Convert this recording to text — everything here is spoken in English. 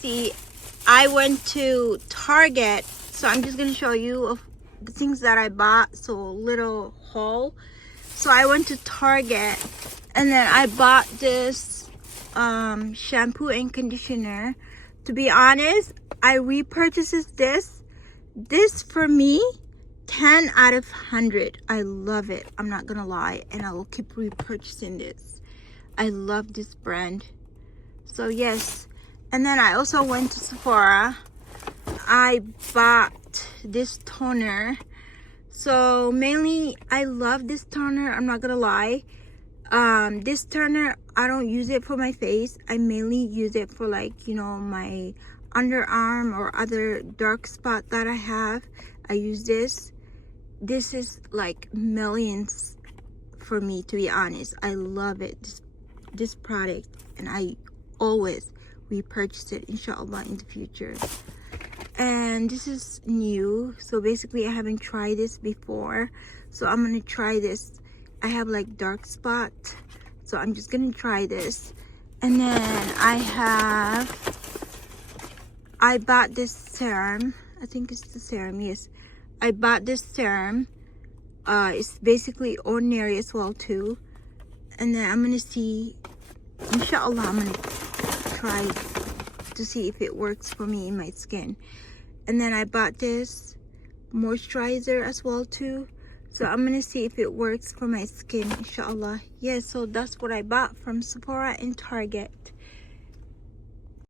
see, I went to Target, so I'm just gonna show you of the things that I bought. So a little haul. So I went to Target and then I bought this shampoo and conditioner. To be honest, I repurchased this for me 10 out of 100. I love it, I'm not gonna lie, and I will keep repurchasing this. I love this brand. So yes, and then I also went to Sephora. I bought this toner. So mainly I love this toner, I'm not gonna lie. This toner, I don't use it for my face. I mainly use it for, like, you know, my underarm or other dark spot that I have. I use this. This is like millions for me, to be honest. I love it, this product, and I always repurchase it, inshallah, in the future. And this is new, so basically I haven't tried this before, so I'm gonna try this. I have like dark spot, so I'm just gonna try this. And then I bought this serum. I think it's the serum, yes. I bought this serum. It's basically ordinary as well too. And then I'm gonna see, inshallah, I'm gonna try to see if it works for me in my skin. And then I bought this moisturizer as well too, so I'm gonna see if it works for my skin, inshallah. Yeah, so that's what I bought from Sephora and Target.